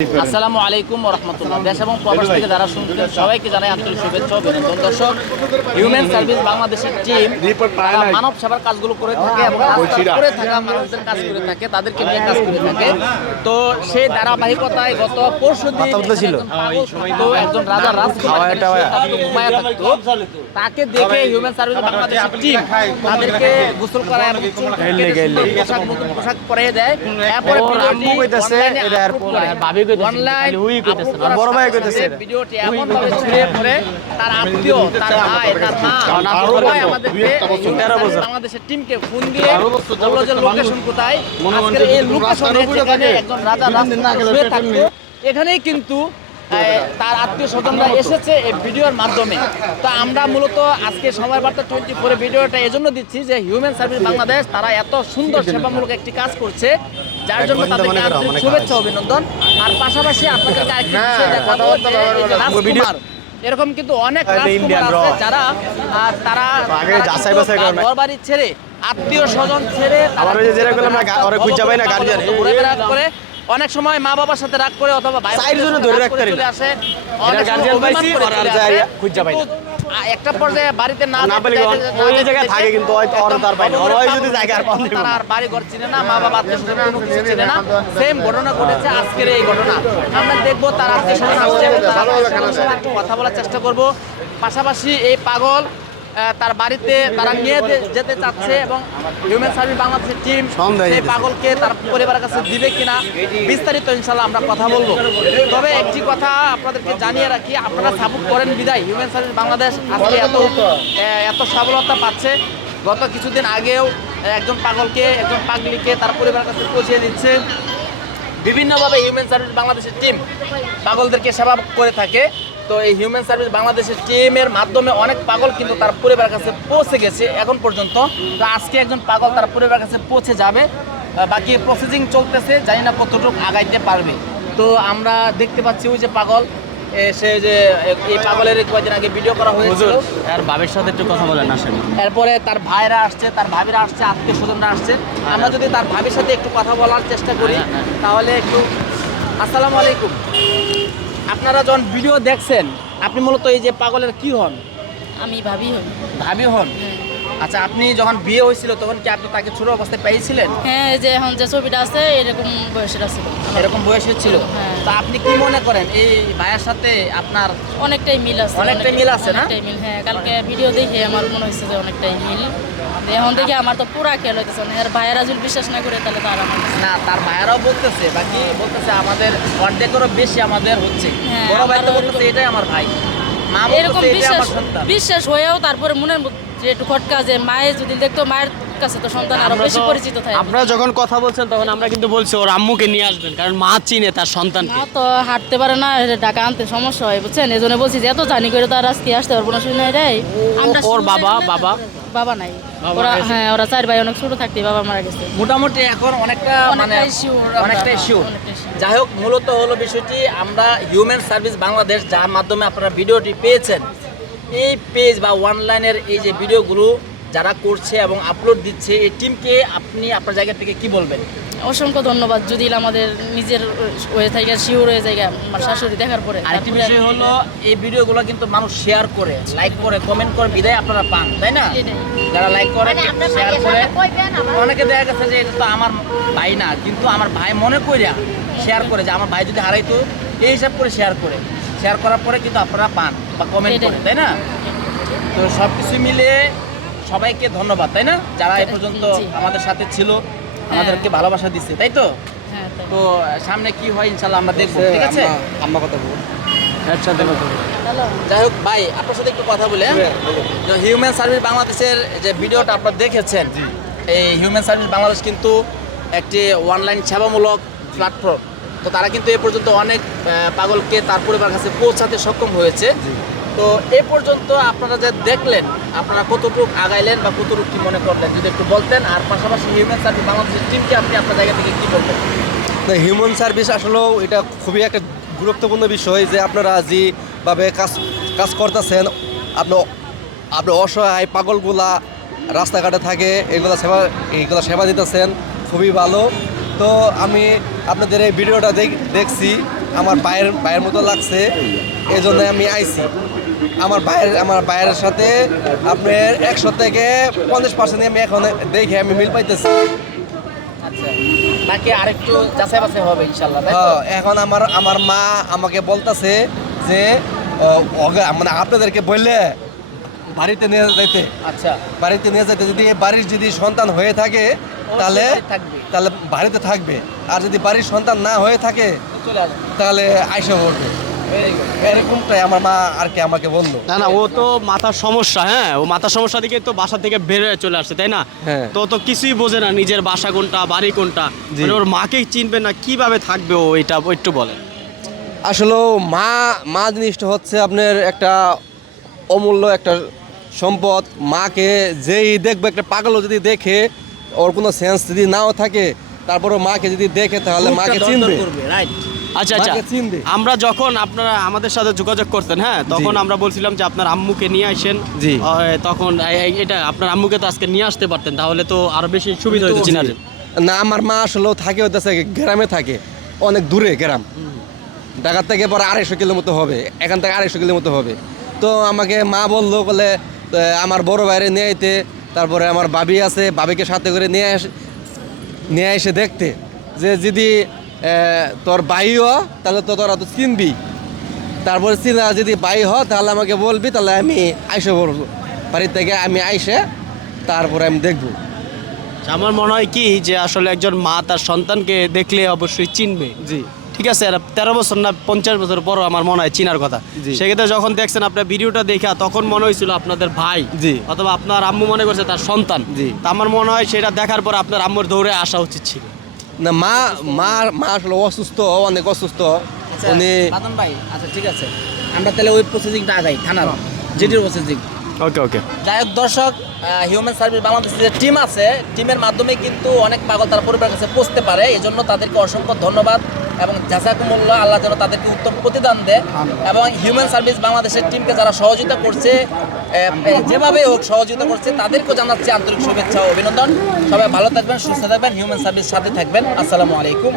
আসসালামু আলাইকুম রহমতুল্লাহ দেশ এবং প্রবাস থেকে যারা শুনছেন সবাইকে জানাই আন্তরিক শুভেচ্ছা অভিনন্দন। দর্শক হিউম্যান সার্ভিস বাংলাদেশের টিম মানব সেবার কাজগুলো করে থাকে এবং করে থাকা মানুষদের কাজ করে থাকে তাদেরকে নিয়ে কাজ করে থাকে। তো সেই ধারাবাহিকতায় গত পরশু ছিল। তো একজন রাজা রাজকুমার থাকতো তাকে দেখে হিউম্যান সার্ভিস বাংলাদেশের টিম তাদেরকে গোসল করায় এবং পোশাক পরিয়ে দেয়। এরপরে অনলাইনে বড় ভাই ভিডিওটি এমন ভাবে ছড়িয়ে পড়ে তার আত্মীয় তার ভাই তার মা সবাই আমাদেরকে বাংলাদেশের টিমকে ফোন দিয়ে বলল যে লোকেশন কোথায় এই লোকেশনে যেখানে একজন রাজা রাজকুমার শুয়ে থাকতো এখানেই কিন্তু তার আত্মীয় স্বজনরা এসেছে এই ভিডিওর মাধ্যমে। তো আমরা মূলত আজকে সময় বার্তা টোয়েন্টি ফোরে ভিডিওটা এজন্য দিচ্ছি যে হিউম্যান সার্ভিস বাংলাদেশ তারা এত সুন্দর সেবামূলক একটি কাজ করছে যার জন্য তাদেরকে আন্তরিক শুভেচ্ছা অভিনন্দন। আর পাশাপাশি আপনাদেরকে আরেকটি বিষয় দেখাবো যে এই যে রাজকুমার এরকম কিন্তু অনেক আছে যারা তারা। ঘর বাড়ি ছেড়ে আত্মীয় স্বজন ছেড়ে এই- ঘুরে বেড়া করে অনেক সময় মা বাবার সাথে রাগ করে অথবা ভাই চাইর জন্য ধরে রাখতে চলে আসে। অনেক পাইছি। একটা পর্যায়ে বাড়িতে না না পেলে ওই- জায়গায় থাকে কিন্তু হয়তো ওরা একদম তার পায় না। কাগজ যদি জায়গা আর দিব তারা আর বাড়ি ঘর চিনে না মা বাবা আত্মীয় স্বজন কোনো কিছু চিনে না। সেম ঘটনা ঘটেছে আজকের এই ঘটনা। আমরা দেখব তার আত্মীয় স্বজন আসছে কথা বলার চেষ্টা করব। পাশাপাশি এই পাগল তার বাড়িতে তারা নিয়ে যেতে চাচ্ছে এবং হিউম্যান সার্ভিস বাংলাদেশের টিম সেই পাগলকে তার পরিবারের কাছে দিবে কিনা বিস্তারিত ইনশাল্লাহ আমরা কথা বলব। তবে একটি কথা আপনাদেরকে জানিয়ে রাখি আপনারা সাপোর্ট করেন বিদায়। হিউম্যান সার্ভিস বাংলাদেশ আজকে এত এত সফলতা পাচ্ছে। গত কিছুদিন আগেও একজন পাগলকে একজন পাগলিকে তার পরিবারের কাছে পৌঁছে দিচ্ছে। বিভিন্নভাবে হিউম্যান সার্ভিস বাংলাদেশের টিম পাগলদেরকে সেবা করে থাকে। তো এই হিউম্যান সার্ভিস বাংলাদেশের টিমের মাধ্যমে অনেক পাগল কিন্তু তার পরিবারের কাছে পৌঁছে গেছে এখন পর্যন্ত। তো আজকে একজন পাগল তার পরিবারের কাছে পৌঁছে যাবে। বাকি প্রসেসিং চলতেছে জানি না কতটুকু আগাইতে পারবে। তো আমরা দেখতে পাচ্ছি ওই যে পাগল সে যে এই পাগলের কয়েকদিন আগে ভিডিও করা হয়েছিল। আর বাবার সাথে একটু কথা বলেন আসেন। এরপরে তার ভাইরা আসছে তার ভাবিরা আসছে আত্মীয় স্বজনরা আসছে। আমরা যদি তার ভাবির সাথে একটু কথা বলার চেষ্টা করি তাহলে একটু আসসালামু আলাইকুম। আপনারা যখন ভিডিও দেখছেন আপনি মূলত এই যে পাগলের কি হন? আমি ভাবি হই। ভাবি হন? আচ্ছা আপনি যখন বিয়ে হয়েছিল তখন কি আপনি তাকে ছোট অবস্থায় পেয়েছিলেন? হ্যাঁ এই যে এখন যে ছবিটা আছে এরকম বয়সের আছে। এরকম বয়সে ছিল। হ্যাঁ। তা আপনি কি মনে করেন এই ভাইয়ের সাথে আপনার অনেকটাই মিল আছে অনেকটাই মিল আছে না? অনেকটাই মিল। হ্যাঁ কালকে ভিডিও দেখে আমার মনে হয়েছে যে অনেকটাই মিল। তো এখন দেখে আমার তো পুরা খেয়াল হইতেছে না আর ভাইয়েরা যদি বিশ্বাস না করে তাহলে তো আর আমার না তার ভাইয়েরাও বলতেছে বাকি বলতেছে আমাদের অর্ধেকেরও বেশি আমাদের হচ্ছে। হ্যাঁ, বড় ভাই তো বলতেছে এটাই আমার ভাই। মা এরকম বিশ্বাস বিশ্বাস হয়েও তারপরে মনের যে একটু খটকা যে মায়ের যদি দেখতো মায়ের কাছে তো সন্তান আরও বেশি পরিচিত থাকে। আপনারা যখন কথা বলছেন তখন আমরা কিন্তু বলছি ওর আম্মুকে নিয়ে আসবেন কারণ মা চিনে তার সন্তানকে। মা তো হাঁটতে পারে না টাকা আনতে সমস্যা হয় বুঝছেন? এই জন্য বলছি যে এত জানি করে তো আর আজকে আসতে পারব না শুনে রে আমরা ওর বাবা, বাবা? বাবা নাই। ওরা হ্যাঁ ওরা চার ভাই অনেক ছোট থাকতে বাবা মারা গেছে। মোটামুটি এখন অনেকটা মানে অনেকটাই sure। যাই হোক মূলত হলো বিষয়টি আমরা হিউম্যান সার্ভিস বাংলাদেশ যার মাধ্যমে আপনারা ভিডিওটি পেয়েছেন এই পেজ বা অনলাইনের এই যে ভিডিওগুলো যারা করছে এবং আপলোড দিচ্ছে এই টিমকে আপনি আপনার জায়গা থেকে কি বলবেন? অসংখ্য ধন্যবাদ। যদি আমাদের নিজের হয়ে থাকে শিওর হয়ে যায় আমার শাশুড়ি দেখার পরে আরেকটি বিষয় হলো এই ভিডিওগুলো কিন্তু মানুষ শেয়ার করে লাইক করে কমেন্ট করে বিদায় আপনারা পান তাই না? যারা লাইক করে শেয়ার করে অনেকে দেখা গেছে যে এটা তো আমার ভাই না কিন্তু আমার ভাই মনে কইরা শেয়ার করে যে আমার ভাই যদি হারাইতো এই হিসাব করে শেয়ার করে। শেয়ার করার পরে কিন্তু আপনারা পান। বা কমেন্ট করে তাই না? তো সব কিছু মিলে সবাইকে ধন্যবাদ তাই না? যারা এই পর্যন্ত আমাদের সাথে ছিল আমাদেরকে ভালোবাসা দিচ্ছে তাই তো? হ্যাঁ তো সামনে কি হয় ইনশাল্লাহ আমরা দেখব ঠিক আছে? আম্মা কথা বলব একসাথে কথা যাই হোক ভাই আপনার সাথে একটু কথা বলে হিউম্যান সার্ভিস বাংলাদেশের যে ভিডিওটা আপনারা দেখেছেন এই হিউম্যান সার্ভিস বাংলাদেশ কিন্তু একটি অনলাইন সেবামূলক প্ল্যাটফর্ম তো তারা কিন্তু এ পর্যন্ত অনেক পাগলকে তার পরিবার কাছে পৌঁছাতে সক্ষম হয়েছে। তো এ পর্যন্ত আপনারা যে দেখলেন, আপনারা কতটুকু আগাইলেন বা কতটুকু কি মনে করলেন, যদি একটু বলতেন, আর পাশাপাশি হিউম্যান সার্ভিস বাংলাদেশের টিমকে আপনি আপনার জায়গা থেকে কি বলবেন? হিউম্যান সার্ভিস আসলেও এটা খুবই একটা গুরুত্বপূর্ণ বিষয় যে আপনারা যেভাবে কাজ কাজ করতেছেন আপনার আপনার অসহায়, পাগলগুলা, রাস্তাঘাটে থাকে, এগুলা সেবা এইগুলা সেবা দিতেছেন, খুবই ভালো। তো আমি আপনাদের এই ভিডিওটা দেখ- দেখছি, আমার ভাইয়ের ভাইয়ের মতো লাগছে এই জন্য আমি আইছি। আমার ভাইয়ের আমার ভাইয়ের সাথে আপনার একশো থেকে পঞ্চাশ পার্সেন্ট আমি এখন দেখে আমি মিল পাইতেছি। আচ্ছা নাকি আরেকটু যাচাই বাছাই হবে ইনশাল্লাহ তাই তো? হ্যাঁ, এখন আমার আমার মা আমাকে বলতেছে যে মানে আপনাদেরকে বললে বাড়িতে নিয়ে যাইতে। আচ্ছা। বাড়িতে নিয়ে যাইতে যদি বাড়ির যদি সন্তান হয়ে থাকে তাহলে তাহলে বাড়িতে থাকবে। আর যদি বাড়ির সন্তান না হয়ে থাকে তাহলে আইসা পড়বে এরকমটাই আমার মা আর কি আমাকে বলল। না না ও তো মাথার সমস্যা হ্যাঁ ও মাথার সমস্যা তো বাসা থেকে বের হয়ে চলে আসছে তাই না? হ্যাঁ। তো তো কিছুই বোঝে না নিজের বাসা কোনটা বাড়ি কোনটা। মানে ওর মাকে চিনবে না কীভাবে থাকবে ও এটা একটু বলে আসলে মা মা জিনিসটা হচ্ছে আপনার একটা অমূল্য একটা সম্পদ। মাকে যেই দেখবে একটা পাগলও যদি দেখে ওর কোনো সেন্স যদি নাও থাকে তারপরও মাকে যদি দেখে তাহলে মাকে চিনবে। রাইট আচ্ছা আচ্ছা। আমরা যখন আপনারা আমাদের সাথে যোগাযোগ করতেন হ্যাঁ তখন আমরা বলছিলাম যে আপনার আম্মুকে নিয়ে আসেন। জি। তখন এটা আপনার আম্মুকে তো আজকে নিয়ে আসতে পারতেন তাহলে তো আরও বেশি সুবিধা হতো চিনার। না আমার মা আসলেও থাকে গ্রামে থাকে অনেক দূরে গ্রাম। ঢাকার থেকে পরে আড়াইশো কিলোমিটার হবে এখান থেকে আড়াইশো কিলোমিটার হবে। তো আমাকে মা বলল বলে আমার বড় বাইরে নিয়ে আইতে তারপরে আমার বাবি আছে বাবিকে সাথে করে নিয়ে আস নিয়ে এসে দেখতে যে যদি তোর বাই হ তাহলে তো তোরা তো চিনবি। তারপরে চিনা যদি বাই হ তাহলে আমাকে বলবি তাহলে আমি আইসে বলব। বাড়ির থেকে আমি আইসে তারপরে আমি দেখব। আচ্ছা, আমার মনে হয় কি যে আসলে একজন মা তার সন্তানকে দেখলে অবশ্যই চিনবে। জি। ঠিক আছে তেরো বছর না পঞ্চাশ বছর পরও আমার মনে হয় চিনার কথা। সেক্ষেত্রে যখন দেখছেন আপনার ভিডিওটা দেখা তখন মনে হয়েছিল আপনাদের ভাই জি। অথবা আপনার আম্মু মনে করছে তার সন্তান। জি। তা আমার মনে হয় সেটা দেখার পর আপনার আম্মুর দৌড়ে আসা উচিত ছিল। না মা মা মা আসলে অসুস্থ অনেক অসুস্থ। আচ্ছা উনি ভাই আচ্ছা ঠিক আছে। আমরা তাহলে ওই প্রসেসিংটা আগাই থানার যেটির প্রসেসিং ওকে ওকে যাই হোক দর্শক হিউম্যান সার্ভিস বাংলাদেশের যে টিম আছে টিমের মাধ্যমে কিন্তু অনেক পাগল তার পরিবারের কাছে পৌঁছতে পারে। এই জন্য তাদেরকে অসংখ্য ধন্যবাদ এবং জাসাকুমুল্লাহ আল্লাহ যেন তাদেরকে উত্তম প্রতিদান দেয় এবং হিউম্যান সার্ভিস বাংলাদেশের টিমকে যারা সহযোগিতা করছে যেভাবে হোক সহযোগিতা করছে তাদেরকেও জানাচ্ছি আন্তরিক শুভেচ্ছা ও অভিনন্দন। সবাই ভালো থাকবেন সুস্থ থাকবেন হিউম্যান সার্ভিস সাথে থাকবেন। আসসালামু আলাইকুম।